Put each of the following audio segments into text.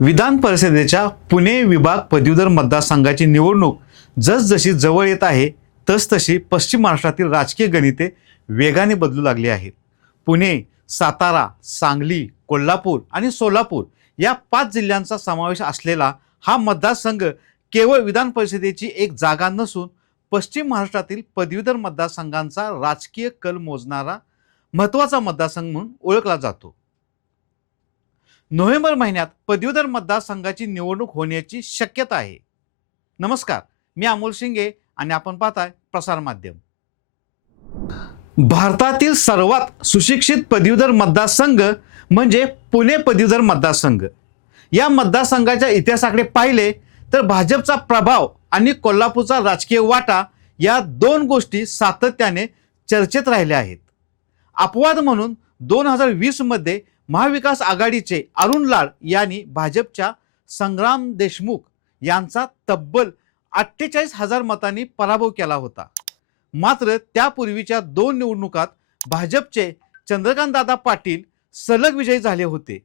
विधान परिषदेच्या पुणे विभाग पदवीधर मतदारसंघाची निवडणूक जसजशी जवळ येत आहे तसतशी पश्चिम महाराष्ट्रातील राजकीय गणिते वेगाने बदलू लागली आहेत. पुणे, सातारा, सांगली, कोल्हापूर आणि सोलापूर या 5 जिल्ह्यांचा समावेश असलेला हा मतदारसंघ केवळ विधान परिषदेची एक जागा नसून पश्चिम महाराष्ट्रातील पदवीधर मतदारसंघांचा राजकीय कल मोजणारा महत्त्वाचा मतदारसंघ म्हणून ओळखला जातो. नोव्हेंबर महिन्यात पदवीधर मतदारसंघाची निवडणूक होण्याची शक्यता आहे. नमस्कार, मी अमोल शिंगे आणि आपण पाहताय प्रसार माध्यम. भारतातील सर्वात सुशिक्षित पदवीधर मतदारसंघ म्हणजे पुणे पदवीधर मतदारसंघ. या मतदारसंघाच्या इतिहासाकडे पाहिले तर भाजपचा प्रभाव आणि कोल्हापूरचा राजकीय वाटा या 2 गोष्टी सातत्याने चर्चेत राहिल्या आहेत. अपवाद म्हणून 2020 मध्ये महाविकास आघाडीचे अरुण लाड यांनी भाजपच्या संग्राम देशमुख यांचा तब्बल 48,000 मतांनी पराभव केला होता. मात्र त्यापूर्वीच्या 2 निवडणुकात भाजपचे चंद्रकांतदादा पाटील सलग विजयी झाले होते,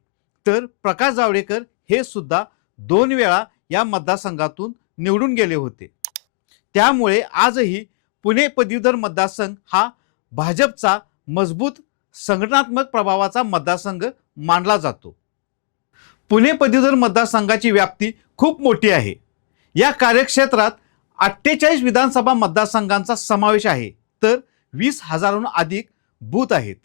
तर प्रकाश जावडेकर हे सुद्धा 2 वेळा या मतदारसंघातून निवडून गेले होते. त्यामुळे आजही पुणे पदवीधर मतदारसंघ हा भाजपचा मजबूत संघटनात्मक प्रभावाचा मतदारसंघ मानला जातो. पुणे पदवीधर मतदारसंघाची व्याप्ती खूप मोठी आहे. या कार्यक्षेत्रात 48 विधानसभा मतदारसंघांचा समावेश आहे, तर 20,000हून अधिक बूथ आहेत.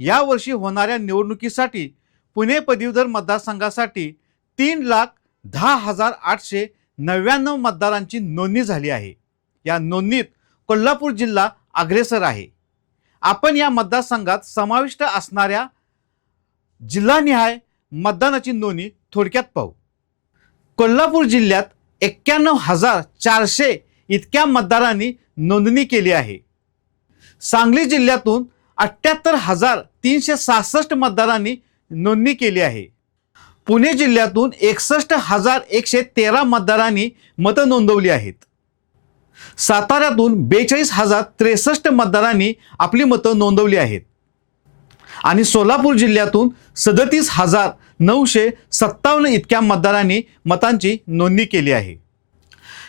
यावर्षी होणाऱ्या निवडणुकीसाठी पुणे पदवीधर मतदारसंघासाठी 3,10,899 मतदारांची नोंदणी झाली आहे. या नोंदणीत कोल्हापूर जिल्हा अग्रेसर आहे. आपण या मतदारसंघात समाविष्ट असणाऱ्या जिल्हानिहाय मतदानाची नोंदणी थोडक्यात पाहू. कोल्हापूर जिल्ह्यात 91,400 इतक्या मतदारांनी नोंदणी केली आहे. सांगली जिल्ह्यातून 78,366 मतदारांनी नोंदणी केली आहे. पुणे जिल्ह्यातून 61,113 मतदारांनी मतं नोंदवली आहेत. साताऱ्यातून 42,063 मतदारांनी आपली मतं नोंदवली आहेत आणि सोलापूर जिल्ह्यातून 37,957 इतक्या मतदारांनी मतांची नोंदणी केली आहे.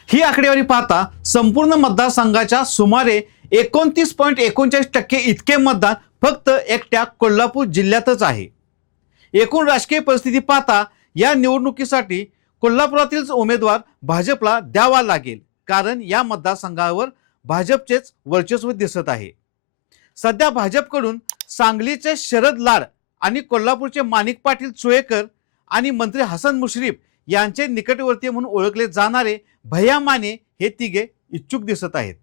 ही आकडेवारी पाहता संपूर्ण मतदारसंघाच्या सुमारे 29.39% इतके मतदान फक्त एकट्या कोल्हापूर जिल्ह्यातच आहे. एकूण राजकीय परिस्थिती पाहता या निवडणुकीसाठी कोल्हापुरातील उमेदवार भाजपला द्यावा लागेल, कारण या मतदारसंघावर भाजपचेच वर्चस्व दिसत आहे. सध्या भाजपकडून सांगलीचे शरद लाड आणि कोल्हापूरचे माणिक पाटील चोळेकर आणि मंत्री हसन मुश्रीफ यांचे निकटवर्तीय म्हणून ओळखले जाणारे भैया माने हे तिघे इच्छुक दिसत आहेत.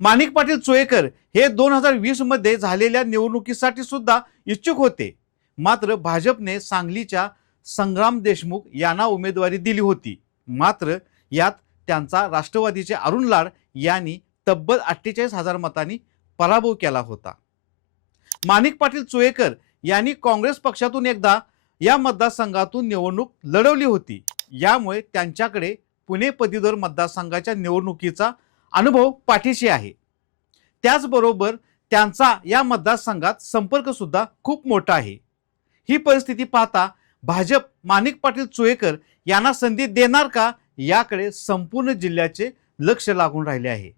माणिक पाटील चोळेकर हे 2020 मध्ये झालेल्या निवडणुकीसाठी सुद्धा इच्छुक होते, मात्र भाजपने सांगलीच्या संग्राम देशमुख यांना उमेदवारी दिली होती. मात्र यात त्यांचा राष्ट्रवादीचे अरुण लाड यांनी तब्बल 48,000 मतांनी पराभव केला होता. माणिक पाटील चोळेकर यांनी काँग्रेस पक्षातून एकदा या मतदारसंघातून निवडणूक लढवली होती. यामुळे त्यांच्याकडे पुणे पदवीधर मतदारसंघाच्या निवडणुकीचा अनुभव पाठीशी आहे. त्याचबरोबर त्यांचा या मतदारसंघात संपर्क सुद्धा खूप मोठा आहे. ही परिस्थिती पाहता भाजप माणिक पाटील चोळेकर यांना संधी देणार का, याकडे संपूर्ण जिल्ह्याचे लक्ष लागून राहिले आहे.